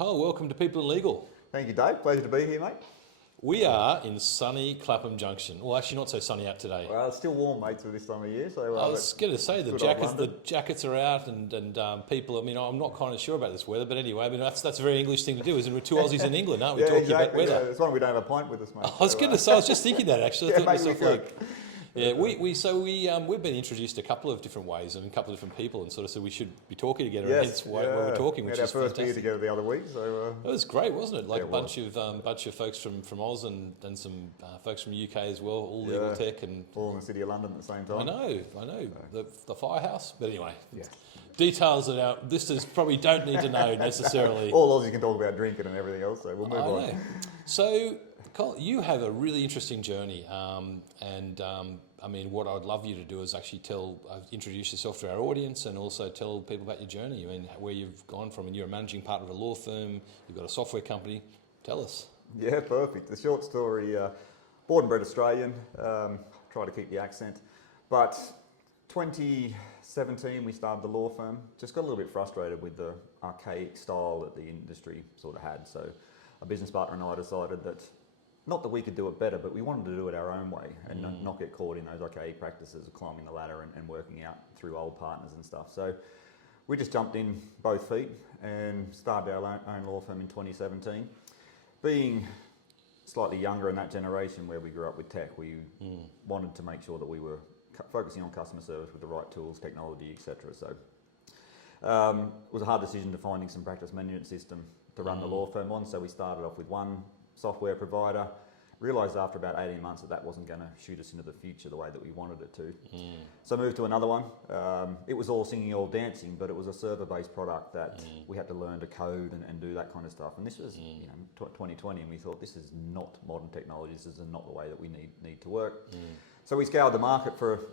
Col, welcome to People in Legal. Thank you, Dave. Pleasure to be here, mate. We are in sunny Clapham Junction. Well, actually not so sunny out today. Well, it's still warm, mate, for this time of year. So I was going to say the good jackets are out, and people. I mean, I'm not kind of sure about this weather, but anyway, I mean that's a very English thing to do, isn't it? We're two Aussies in England, aren't we? Yeah, Talking exactly. about weather. Yeah, it's one we don't have a pint with us, mate. I was going to say, I was just thinking that actually. Yeah, mate, we could. Yeah, we've been introduced a couple of different ways and a couple of different people, and sort of said we should be talking together. Yes, and hence why we're talking. We Which had our is first fantastic. beer together the other week, so It was great, wasn't it? Like Yeah, a bunch of folks from Oz and some folks from the UK as well, all legal tech and all in the City of London at the same time. I know the firehouse. But anyway, Yeah. details that our listeners probably don't need to know necessarily. All Aussie can talk about drinking and everything else, so we'll move on. know. So, Col, you have a really interesting journey, I mean, what I'd love you to do is actually introduce yourself to our audience and also tell people about your journey. I mean, where you've gone from, and you're a managing partner of a law firm, you've got a software company. Tell us. Yeah, perfect. The short story, born and bred Australian, try to keep the accent. But 2017, we started the law firm. Just got a little bit frustrated with the archaic style that the industry sort of had. So a business partner and I decided that not that we could do it better, but we wanted to do it our own way and not get caught in those archaic practices of climbing the ladder and working out through old partners and stuff. So we just jumped in both feet and started our own law firm in 2017. Being slightly younger in that generation where we grew up with tech, we wanted to make sure that we were focusing on customer service with the right tools, technology, etc. So it was a hard decision to finding some practice management system to run the law firm on. So we started off with one software provider, realised after about 18 months that wasn't going to shoot us into the future the way that we wanted it to. So moved to another one. It was all singing, all dancing, but it was a server-based product that we had to learn to code and do that kind of stuff. And this was 2020, and we thought this is not modern technology, this is not the way that we need to work. So we scoured the market for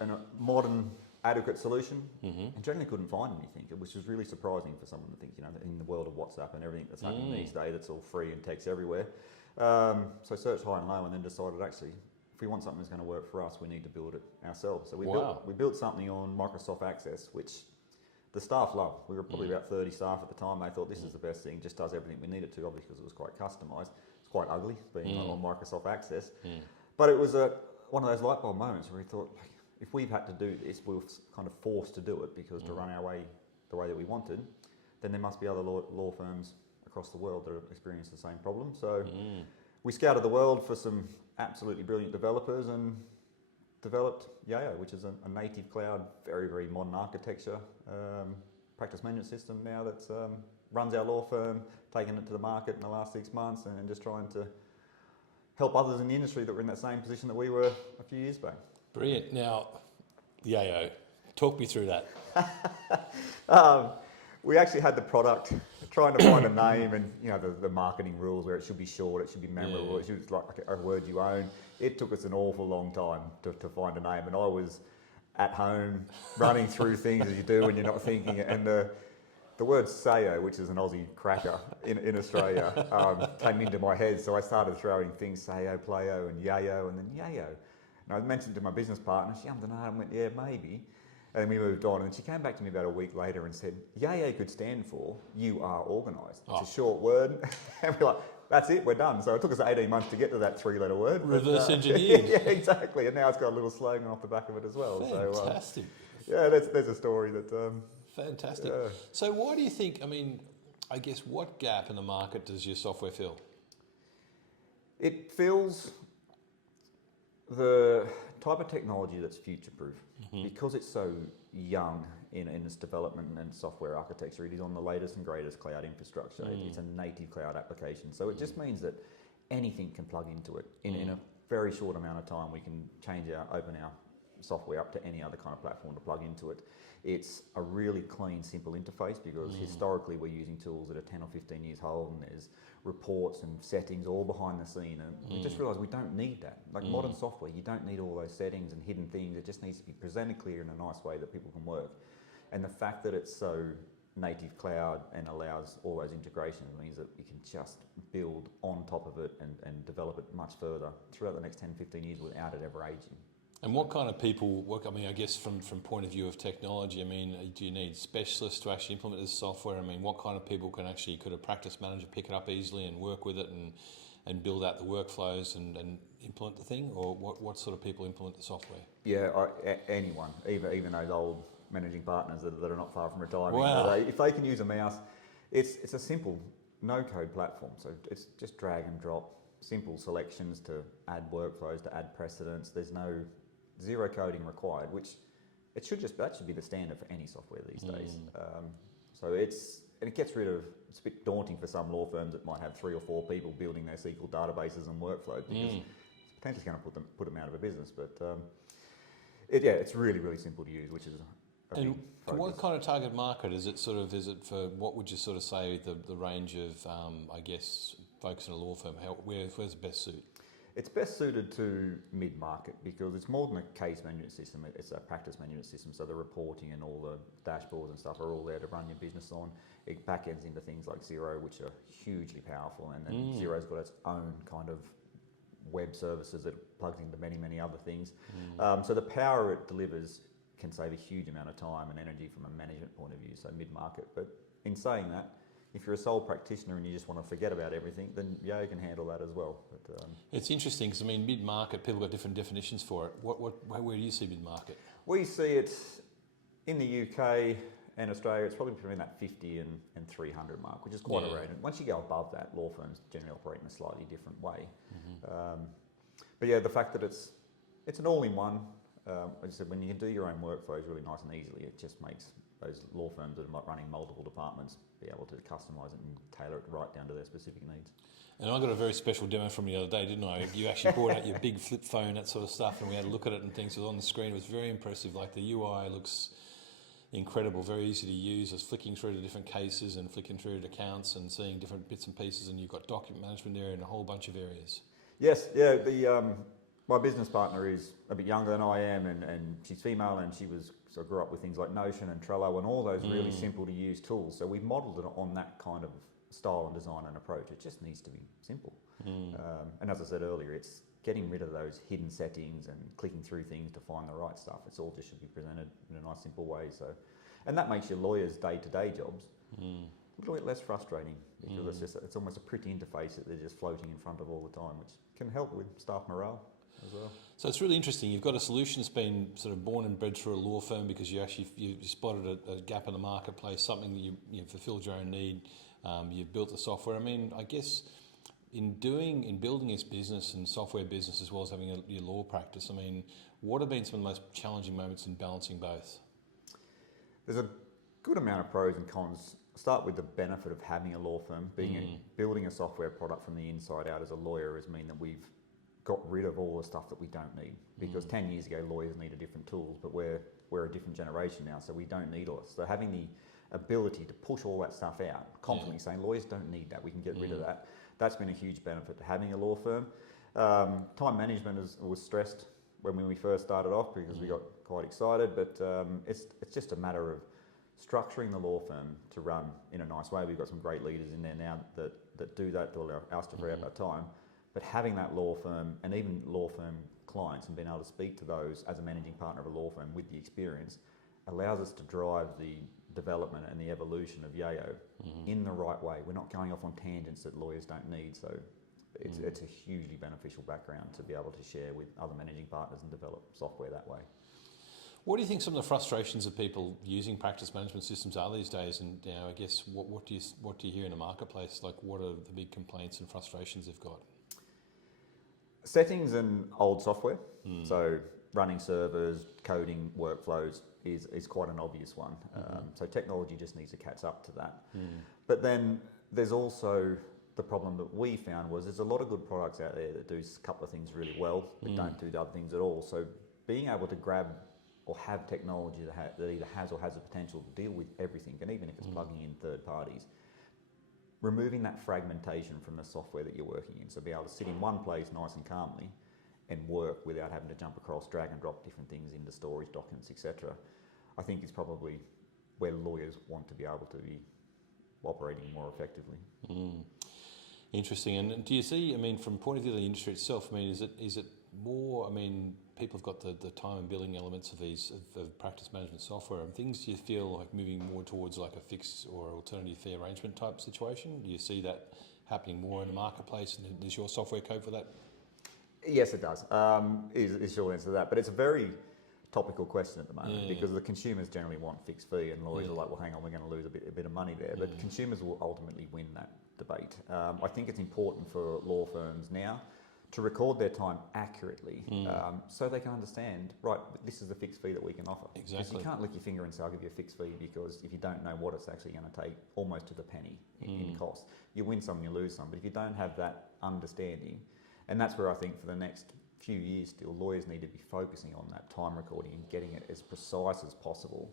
a modern adequate solution and generally couldn't find anything, which was really surprising for someone to think, in the world of WhatsApp and everything that's happening these days, it's all free and text everywhere. So searched high and low and then decided actually, if we want something that's going to work for us, we need to build it ourselves. So we built something on Microsoft Access, which the staff loved. We were probably about 30 staff at the time. They thought this is the best thing, just does everything we need it to, obviously because it was quite customised. It's quite ugly being on Microsoft Access. But it was one of those light bulb moments where we thought, if we've had to do this, we were kind of forced to do it because to run our way the way that we wanted, then there must be other law firms across the world that have experienced the same problem. So we scouted the world for some absolutely brilliant developers and developed Yayo, which is a native cloud, very, very modern architecture, practice management system now that runs our law firm, taken it to the market in the last 6 months and just trying to help others in the industry that were in that same position that we were a few years back. Brilliant. Now, Yayo, talk me through that. We actually had the product, trying to find a name and the marketing rules where it should be short, it should be memorable, it should be like a word you own. It took us an awful long time to find a name, and I was at home running through things as you do when you're not thinking. And the word sayo, which is an Aussie cracker in Australia, came into my head, so I started throwing things, sayo, playo and yayo, and then yayo. And I mentioned to my business partner, she ummed and ahed and went, yeah, maybe. And then we moved on, and she came back to me about a week later and said, Yayo could stand for, you are organised. It's a short word. And we're like, that's it, we're done. So it took us 18 months to get to that 3-letter word. Reverse engineered. Yeah, exactly. And now it's got a little slogan off the back of it as well. Fantastic. So there's a story that... Fantastic. Yeah. So why do you think, I guess, what gap in the market does your software fill? It fills the type of technology that's future-proof. Because it's so young in its development and software architecture, it is on the latest and greatest cloud infrastructure. It's a native cloud application. So it just means that anything can plug into it. In a very short amount of time, we can open our software up to any other kind of platform to plug into it. It's a really clean, simple interface because historically we're using tools that are 10 or 15 years old and there's reports and settings all behind the scene, and we just realised we don't need that. Like modern software, you don't need all those settings and hidden things. It just needs to be presented clear in a nice way that people can work. And the fact that it's so native cloud and allows all those integrations means that we can just build on top of it and develop it much further throughout the next 10, 15 years without it ever aging. And what kind of people work? I mean, I guess from point of view of technology, I mean, do you need specialists to actually implement this software? I mean, what kind of people could a practice manager pick it up easily and work with it and build out the workflows and implement the thing? Or what sort of people implement the software? Yeah, anyone, even those old managing partners that are not far from retirement. Wow. If they can use a mouse, it's a simple no-code platform. So it's just drag and drop, simple selections to add workflows, to add precedents. There's no zero coding required, which that should be the standard for any software these days. So it gets rid of, it's a bit daunting for some law firms that might have 3 or 4 people building their SQL databases and workflows because it's potentially going to put them out of a business. But it's really, really simple to use, which is a big focus. What kind of target market is it? Is it for, what would you sort of say the range of I guess folks in a law firm? Where's the best suit? It's best suited to mid-market because it's more than a case management system, it's a practice management system, so the reporting and all the dashboards and stuff are all there to run your business on. It back-ends into things like Xero, which are hugely powerful, and then Xero's got its own kind of web services that plugs into many, many other things. So the power it delivers can save a huge amount of time and energy from a management point of view, so mid-market. But in saying that, if you're a sole practitioner and you just want to forget about everything, then Yao can handle that as well. But, it's interesting because I mean, mid-market, people got different definitions for it. Where do you see mid-market? We see it in the UK and Australia. It's probably between that 50 and 300 mark, which is quite a range. Once you go above that, law firms generally operate in a slightly different way. But yeah, the fact that it's an all-in-one. As I said, when you can do your own workflows really nice and easily, it just makes those law firms that are running multiple departments be able to customise it and tailor it right down to their specific needs. And I got a very special demo from you the other day, didn't I? You actually brought out your big flip phone, that sort of stuff, and we had a look at it and things. It was on the screen. It was very impressive. Like the UI looks incredible, very easy to use. I was flicking through to different cases and flicking through to accounts and seeing different bits and pieces, and you've got document management there in a whole bunch of areas. Yes, yeah. My business partner is a bit younger than I am, and she's female, and so grew up with things like Notion and Trello and all those really simple to use tools. So we've modelled it on that kind of style and design and approach. It just needs to be simple. And as I said earlier, it's getting rid of those hidden settings and clicking through things to find the right stuff. It's all just should be presented in a nice, simple way. So, and that makes your lawyers' day-to-day jobs a little bit less frustrating because it's almost a pretty interface that they're just floating in front of all the time, which can help with staff morale as well. So it's really interesting. You've got a solution that's been sort of born and bred through a law firm because you spotted a gap in the marketplace, something that you fulfilled your own need. You've built the software. I mean, I guess in building this business and software business as well as having your law practice, I mean, what have been some of the most challenging moments in balancing both? There's a good amount of pros and cons. Start with the benefit of having a law firm. Building a software product from the inside out as a lawyer has meant that we've got rid of all the stuff that we don't need. Because 10 years ago, lawyers needed different tools, but we're a different generation now, so we don't need all this. So having the ability to push all that stuff out, confidently saying lawyers don't need that, we can get rid of that. That's been a huge benefit to having a law firm. Time management was stressed when we first started off because we got quite excited, but it's just a matter of structuring the law firm to run in a nice way. We've got some great leaders in there now that do that, that allow us to free up our time. But having that law firm and even law firm clients and being able to speak to those as a managing partner of a law firm with the experience allows us to drive the development and the evolution of Yayo in the right way. We're not going off on tangents that lawyers don't need. So it's a hugely beneficial background to be able to share with other managing partners and develop software that way. What do you think some of the frustrations of people using practice management systems are these days? And I guess what do you hear in the marketplace? Like, what are the big complaints and frustrations they've got? Settings and old software. So running servers, coding workflows is quite an obvious one. So technology just needs to catch up to that. But then there's also the problem that we found was there's a lot of good products out there that do a couple of things really well, but don't do the other things at all. So being able to grab or have technology that either has or has the potential to deal with everything, and even if it's plugging in third parties, removing that fragmentation from the software that you're working in. So be able to sit in one place nice and calmly and work without having to jump across, drag and drop different things into storage documents, etc. I think is probably where lawyers want to be able to be operating more effectively. Interesting. And do you see, I mean, from the point of view of the industry itself, I mean, is it more, I mean, people have got the time and billing elements of these of practice management software and things. Do you feel like moving more towards like a fixed or alternative fee arrangement type situation? Do you see that happening more in the marketplace, and does your software cope for that? Yes, it does. Is short answer to that, but it's a very topical question at the moment because the consumers generally want fixed fee, and lawyers are like, well, hang on, we're going to lose a bit of money there. But consumers will ultimately win that debate. I think it's important for law firms now to record their time accurately so they can understand, right, this is the fixed fee that we can offer. Exactly. Because you can't lick your finger and say, I'll give you a fixed fee, because if you don't know what it's actually going to take, almost to the penny in cost, you win some, you lose some. But if you don't have that understanding, and that's where I think for the next few years still, lawyers need to be focusing on that time recording and getting it as precise as possible,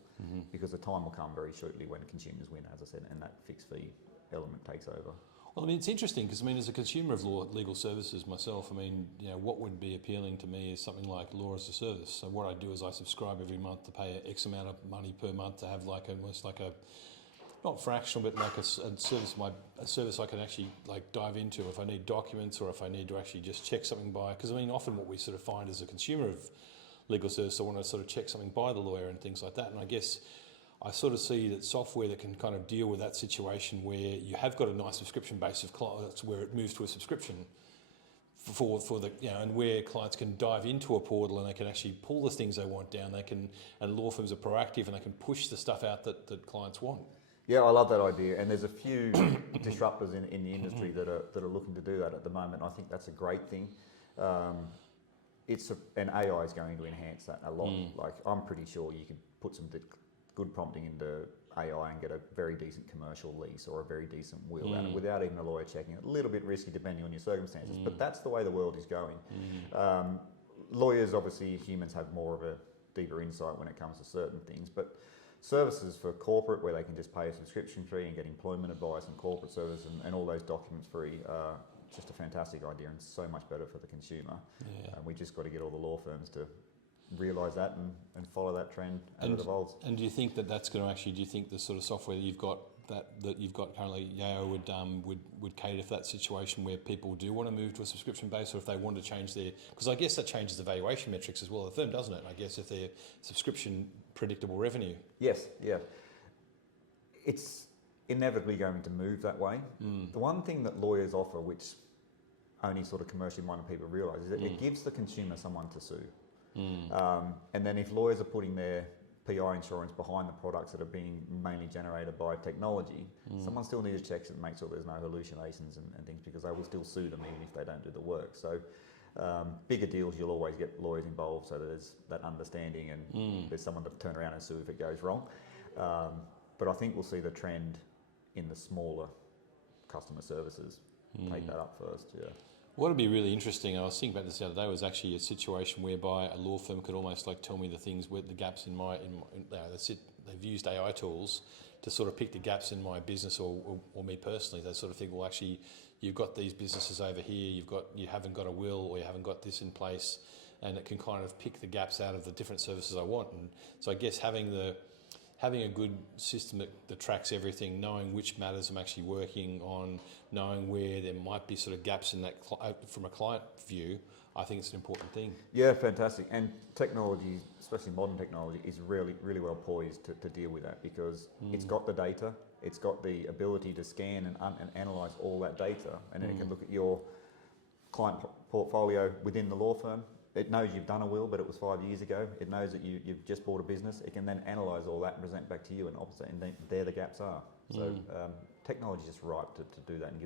because the time will come very shortly when consumers win, as I said, and that fixed fee element takes over. Well, I mean, it's interesting because, I mean, as a consumer of legal services myself, I mean, you know, what would be appealing to me is something like law as a service. So what I do is I subscribe every month to pay X amount of money per month to have like almost like a, not fractional, but like a service I can actually like dive into if I need documents or if I need to actually just check something by. Because I mean, often what we sort of find as a consumer of legal service, I want to sort of check something by the lawyer and things like that. And I guess I sort of see that software that can kind of deal with that situation where you have got a nice subscription base of clients where it moves to a subscription for the, you know, and where clients can dive into a portal and they can actually pull the things they want down. They can, and law firms are proactive and they can push the stuff out that clients want. Yeah, I love that idea, and there's a few disruptors in the industry that are looking to do that at the moment. I think that's a great thing. And AI is going to enhance that a lot. Like, I'm pretty sure you could put some good prompting into AI and get a very decent commercial lease or a very decent will out of it without even a lawyer checking it. A little bit risky depending on your circumstances, but that's the way the world is going. Lawyers, obviously, humans have more of a deeper insight when it comes to certain things, but services for corporate, where they can just pay a subscription fee and get employment advice and corporate service and all those documents free, just a fantastic idea and so much better for the consumer. We just got to get all the law firms to realise that and follow that trend as it evolves. And do you think that that's going to actually, do you think the sort of software that you've got that you've got currently, Yao, would cater for that situation where people do want to move to a subscription base, or if they want to change their, because I guess that changes the valuation metrics as well of the firm, doesn't it? I guess if they're subscription predictable revenue. Yes, yeah. It's inevitably going to move that way. The one thing that lawyers offer, which only sort of commercially minded people realise, is that it gives the consumer someone to sue. And then if lawyers are putting their PI insurance behind the products that are being mainly generated by technology, someone still needs to check and make sure there's no hallucinations and things, because they will still sue them even if they don't do the work. So bigger deals, you'll always get lawyers involved, so that there's that understanding and there's someone to turn around and sue if it goes wrong. But I think we'll see the trend in the smaller customer services take that up first, What would be really interesting, I was thinking about this the other day, was actually a situation whereby a law firm could almost like tell me the things with the gaps in they've used AI tools to sort of pick the gaps in my business or me personally. They sort of think, well, actually, you've got these businesses over here, you haven't got a will, or you haven't got this in place, and it can kind of pick the gaps out of the different services I want. And so I guess having a good system that tracks everything, knowing which matters I'm actually working on, knowing where there might be sort of gaps in that from a client view, I think it's an important thing. Yeah, fantastic. And technology, especially modern technology, is really, really well poised to deal with that, because it's got the data, it's got the ability to scan and analyse all that data, and then it can look at your client portfolio within the law firm. It knows you've done a will, but it was 5 years ago. It knows that you've just bought a business. It can then analyse all that and present back to you, and opposite, and there the gaps are. So technology is just ripe to do that and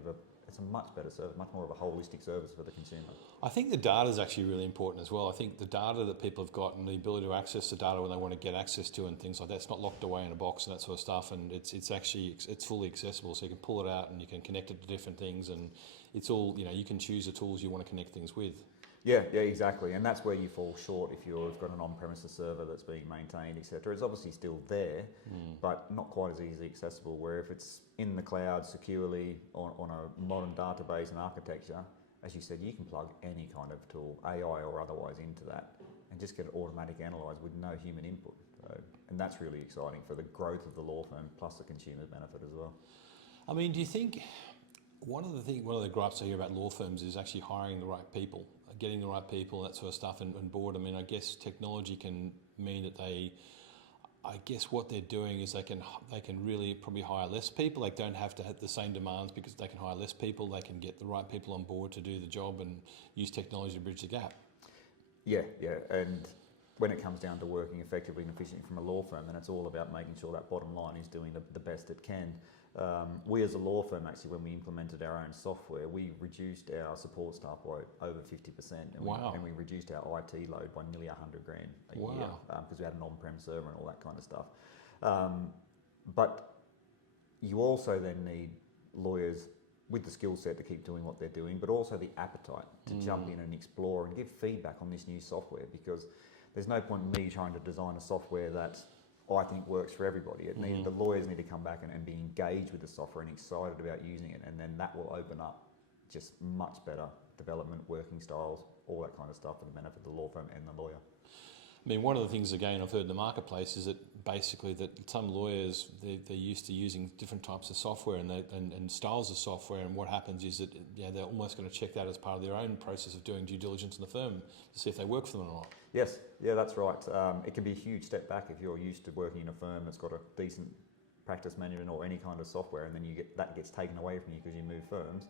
it's a much better service, much more of a holistic service for the consumer. I think the data is actually really important as well. I think the data that people have got and the ability to access the data when they want to get access to and things like that, it's not locked away in a box and that sort of stuff, and it's fully accessible, so you can pull it out and you can connect it to different things, and it's all, you can choose the tools you want to connect things with. Yeah, exactly, and that's where you fall short if you've got an on-premises server that's being maintained, etc. It's obviously still there, but not quite as easily accessible, where if it's in the cloud securely on a modern database and architecture, as you said, you can plug any kind of tool, AI or otherwise, into that and just get it automatically analysed with no human input. So, and that's really exciting for the growth of the law firm, plus the consumer benefit as well. I mean, do you think one of the gripes I hear about law firms is actually hiring the right people? getting the right people, that sort of stuff, and board. I mean, I guess technology can mean that I guess what they're doing is they can really probably hire less people. They don't have to have the same demands because they can hire less people. They can get the right people on board to do the job and use technology to bridge the gap. Yeah, and when it comes down to working effectively and efficiently from a law firm, then it's all about making sure that bottom line is doing the best it can. We as a law firm, actually, when we implemented our own software, we reduced our support staff by over 50%, and we reduced our IT load by nearly $100,000 a year because we had an on-prem server and all that kind of stuff. But you also then need lawyers with the skill set to keep doing what they're doing, but also the appetite to jump in and explore and give feedback on this new software, because there's no point in me trying to design a software that I think works for everybody. The lawyers need to come back and be engaged with the software and excited about using it, and then that will open up just much better development, working styles, all that kind of stuff for the benefit of the law firm and the lawyer. I mean, one of the things, again, I've heard in the marketplace is that basically that some lawyers, they're used to using different types of software and styles of software, and what happens is that they're almost going to check that as part of their own process of doing due diligence in the firm to see if they work for them or not. Yes, yeah, that's right. It can be a huge step back if you're used to working in a firm that's got a decent practice management or any kind of software, and then that gets taken away from you because you move firms.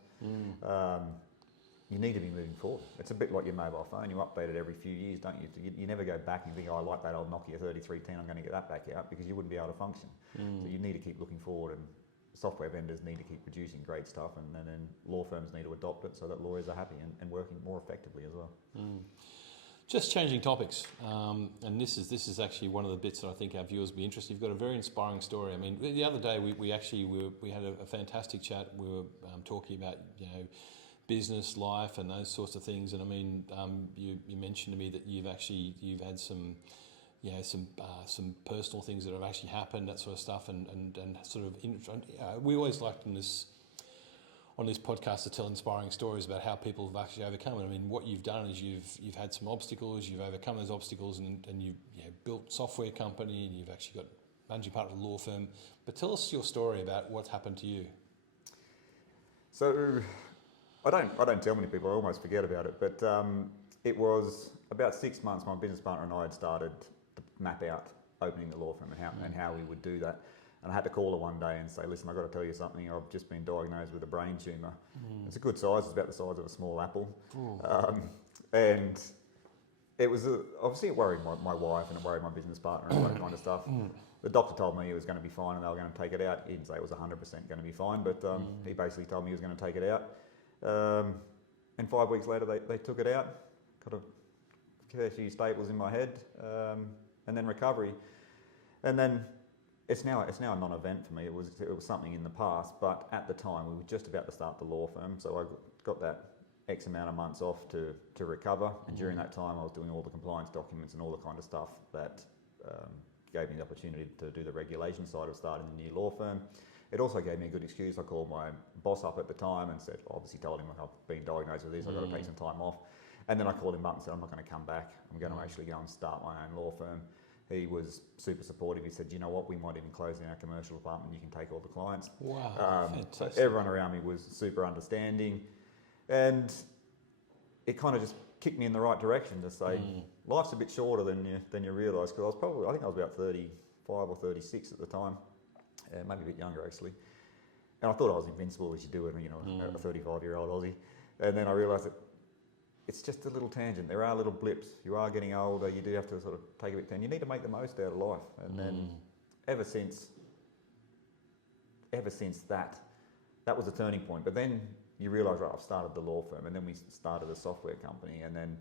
You need to be moving forward. It's a bit like your mobile phone. You update it every few years, don't you? You never go back and think, oh, I like that old Nokia 3310, I'm going to get that back out, because you wouldn't be able to function. So you need to keep looking forward, and software vendors need to keep producing great stuff, and then law firms need to adopt it so that lawyers are happy and working more effectively as well. Just changing topics, and this is actually one of the bits that I think our viewers will be interested. You've got a very inspiring story. I mean, the other day we had a fantastic chat. We were talking about business, life, and those sorts of things. And I mean, you mentioned to me that you've had some personal things that have actually happened, that sort of stuff, and sort of we always liked on this podcast to tell inspiring stories about how people have actually overcome it. I mean, what you've done is you've had some obstacles, you've overcome those obstacles, and you built a software company, and you've actually got managing partner of a law firm. But tell us your story about what's happened to you. So I don't tell many people, I almost forget about it, but it was about 6 months, my business partner and I had started to map out opening the law firm and how we would do that. And I had to call her one day and say, listen, I've got to tell you something, I've just been diagnosed with a brain tumour. It's a good size, it's about the size of a small apple. And it was obviously it worried my wife and it worried my business partner and all that kind of stuff. The doctor told me it was going to be fine and they were going to take it out. He didn't say it was 100% going to be fine, but he basically told me he was going to take it out. And 5 weeks later they took it out, got a fair few staples in my head, and then recovery. And then it's now a non-event for me. It was something in the past, but at the time we were just about to start the law firm, so I got that X amount of months off to recover, and during that time I was doing all the compliance documents and all the kind of stuff that gave me the opportunity to do the regulation side of starting the new law firm. It also gave me a good excuse. I called my boss up at the time and said, obviously told him I've been diagnosed with this, I've got to take some time off. And then I called him up and said, I'm not going to come back. I'm going to actually go and start my own law firm. He was super supportive. He said, you know what, we might even close in our commercial department. You can take all the clients. Wow, so everyone around me was super understanding. And it kind of just kicked me in the right direction to say, life's a bit shorter than you realise. Because I think I was about 35 or 36 at the time. Maybe a bit younger actually, and I thought I was invincible as you do it, a 35-year-old Aussie, and then I realised that it's just a little tangent. There are little blips. You are getting older. You do have to sort of take a bit of time. You need to make the most out of life, and then ever since that was a turning point. But then you realise, right, I've started the law firm, and then we started a software company, and then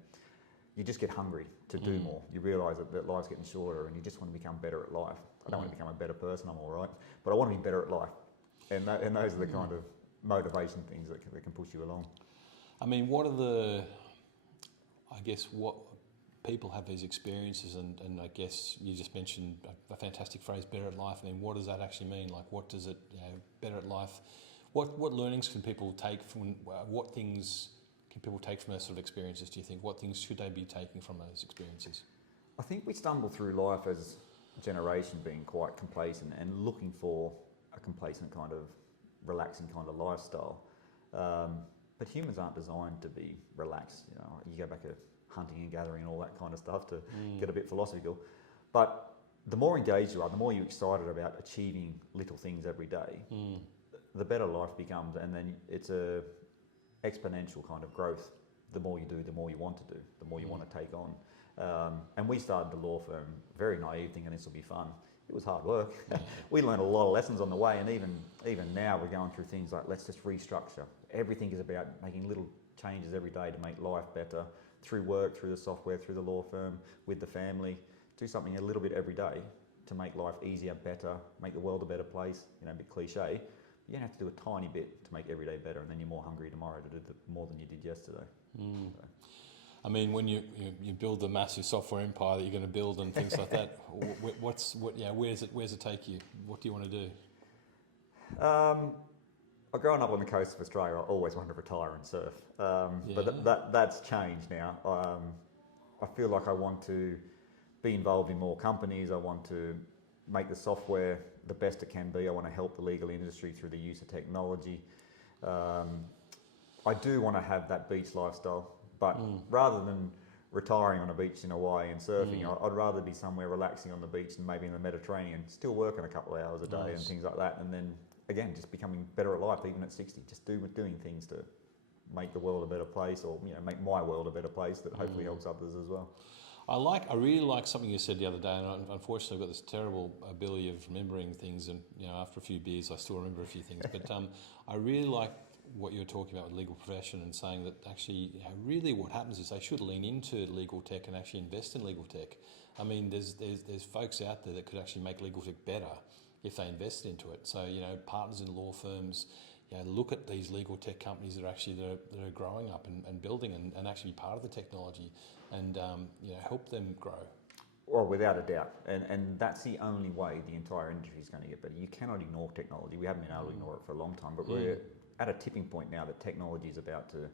you just get hungry to do more. You realise that life's getting shorter and you just want to become better at life. I don't want to become a better person, I'm all right, but I want to be better at life. And those are the kind of motivation things that can push you along. I mean, what people have these experiences, and I guess you just mentioned a fantastic phrase, better at life. I mean, what does that actually mean? Like, what does it, better at life? What learnings can people take from, what things can people take from those sort of experiences, do you think? What things should they be taking from those experiences? I think we stumble through life as a generation being quite complacent and looking for a complacent kind of relaxing kind of lifestyle. But humans aren't designed to be relaxed. You know, you go back to hunting and gathering and all that kind of stuff to get a bit philosophical. But the more engaged you are, the more you're excited about achieving little things every day, the better life becomes, and then it's a exponential kind of growth. The more you do, the more you want to do, the more you want to take on. And we started the law firm very naive, thinking this will be fun. It was hard work. We learned a lot of lessons on the way, and even now we're going through things like, let's just restructure. Everything is about making little changes every day to make life better, through work, through the software, through the law firm, with the family. Do something a little bit every day to make life easier, better, make the world a better place. You know, a bit cliche. You don't have to do a tiny bit to make every day better, and then you're more hungry tomorrow to do more than you did yesterday. So. I mean, when you build the massive software empire that you're going to build and things like that, where's it take you? What do you want to do? Growing up on the coast of Australia, I always wanted to retire and surf, but that's changed now. I feel like I want to be involved in more companies. I want to make the software the best it can be. I want to help the legal industry through the use of technology. I do want to have that beach lifestyle, but rather than retiring on a beach in Hawaii and surfing, I'd rather be somewhere relaxing on the beach and maybe in the Mediterranean, still working a couple of hours a day and things like that, and then again just becoming better at life even at 60, just doing things to make the world a better place, or make my world a better place that hopefully helps others as well. I really like something you said the other day, and unfortunately I've got this terrible ability of remembering things, and after a few beers I still remember a few things. But I really like what you're talking about with legal profession, and saying that actually really what happens is they should lean into legal tech and actually invest in legal tech. I mean, there's folks out there that could actually make legal tech better if they invested into it. So partners in law firms, look at these legal tech companies that are growing up and building and actually be part of the technology, and help them grow. Well, without a doubt, and that's the only way the entire industry is going to get better. You cannot ignore technology. We haven't been able to ignore it for a long time, but we're at a tipping point now that technology is about to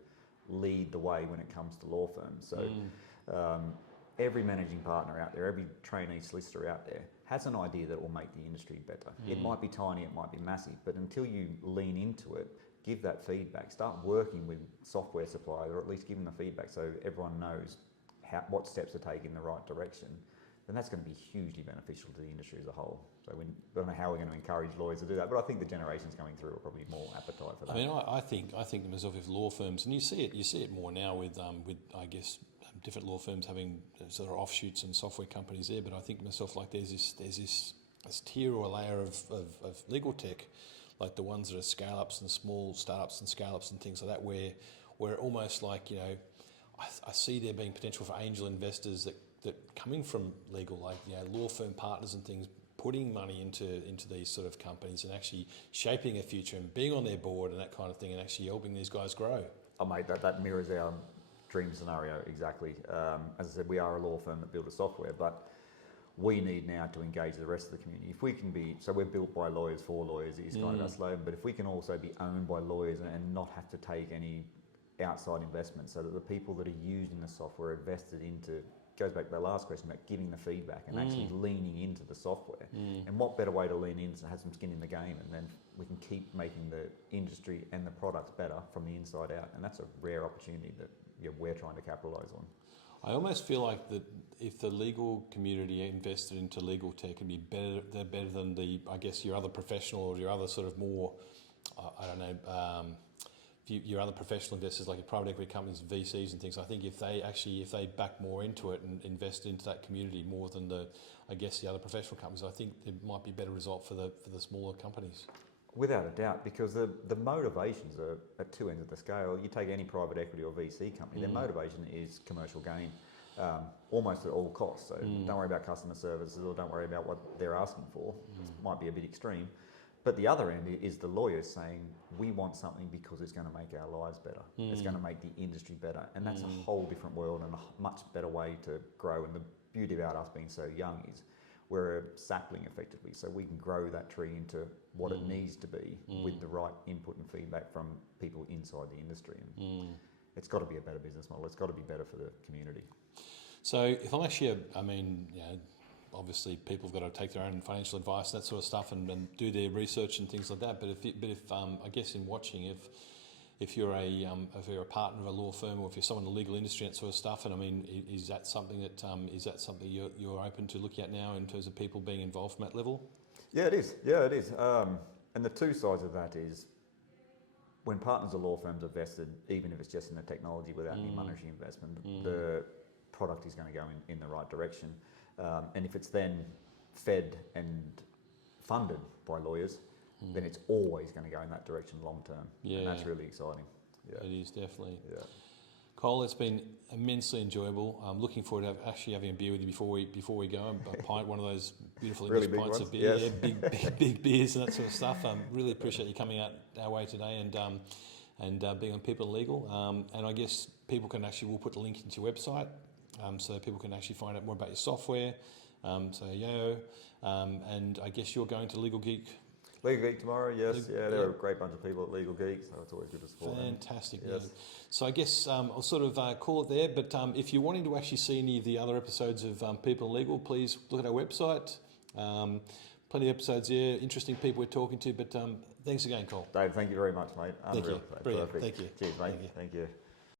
lead the way when it comes to law firms. So every managing partner out there, every trainee solicitor out there has an idea that will make the industry better. It might be tiny, it might be massive, but until you lean into it, give that feedback, start working with software suppliers, or at least give them the feedback so everyone knows what steps to take in the right direction, then that's going to be hugely beneficial to the industry as a whole. So I don't know how we're going to encourage lawyers to do that, but I think the generations coming through are probably more appetite for that. I mean, I think to myself, if law firms, and you see it more now with I guess different law firms having sort of offshoots and software companies there. But I think to myself, like there's this tier or a layer of legal tech, like the ones that are scale ups and small startups and scale ups and things like that, where almost like I see there being potential for angel investors that coming from legal, like law firm partners and things, putting money into these sort of companies and actually shaping a future and being on their board and that kind of thing, and actually helping these guys grow. Oh mate, that mirrors our dream scenario exactly. As I said, we are a law firm that build a software, but we need now to engage the rest of the community. If we can so we're built by lawyers for lawyers is kind of our slogan, but if we can also be owned by lawyers and not have to take any outside investment, so that the people that are using the software are invested into, goes back to the last question about giving the feedback and actually leaning into the software. And what better way to lean in to have some skin in the game, and then we can keep making the industry and the products better from the inside out. And that's a rare opportunity that we're trying to capitalise on. I almost feel like that if the legal community invested into legal tech, it'd be better than your other professional or your other sort of more, your other professional investors like your private equity companies, VCs and things. I think if they back more into it and invest into that community more than the other professional companies, I think there might be a better result for the smaller companies. Without a doubt, because the motivations are at two ends of the scale. You take any private equity or VC company, their motivation is commercial gain, almost at all costs. So don't worry about customer services, or don't worry about what they're asking for. It might be a bit extreme. But the other end is the lawyers saying, we want something because it's going to make our lives better. It's going to make the industry better. And that's a whole different world and a much better way to grow. And the beauty about us being so young is we're a sapling effectively, so we can grow that tree into what it needs to be with the right input and feedback from people inside the industry. And it's got to be a better business model. It's got to be better for the community. So if I'm actually, obviously people have got to take their own financial advice, that sort of stuff, and do their research and things like that. But if I guess in watching, if you're a partner of a law firm, or if you're someone in the legal industry and that sort of stuff. And I mean, is that something that you're open to looking at now in terms of people being involved from that level? Yeah, it is. Yeah, it is. And the two sides of that is when partners of law firms are vested, even if it's just in the technology without any monetary investment, the product is going to go in the right direction. And if it's then fed and funded by lawyers, then it's always going to go in that direction long term. Yeah. And that's really exciting. Yeah. It is definitely. Yeah. Cole, it's been immensely enjoyable. I'm looking forward to actually having a beer with you before we go, and a pint, one of those beautiful Really English big pints ones, of beer, yes. yeah, big beers and that sort of stuff. Really appreciate you coming out our way today and being on People Legal. And I guess people can actually, we'll put the link into your website so people can actually find out more about your software. And I guess you're going to Legal Geek. Legal Geek tomorrow, yes. They're a great bunch of people at Legal Geek, so it's always good to support them. Fantastic. Yes. Yeah. So I guess I'll sort of call it there, but if you're wanting to actually see any of the other episodes of People Legal, please look at our website. Plenty of episodes there, interesting people we're talking to, but thanks again, Cole. Dave, thank you very much, mate. Thank you. Unreal. Brilliant. Perfect. Thank you. Cheers, mate. Thank you. Thank you.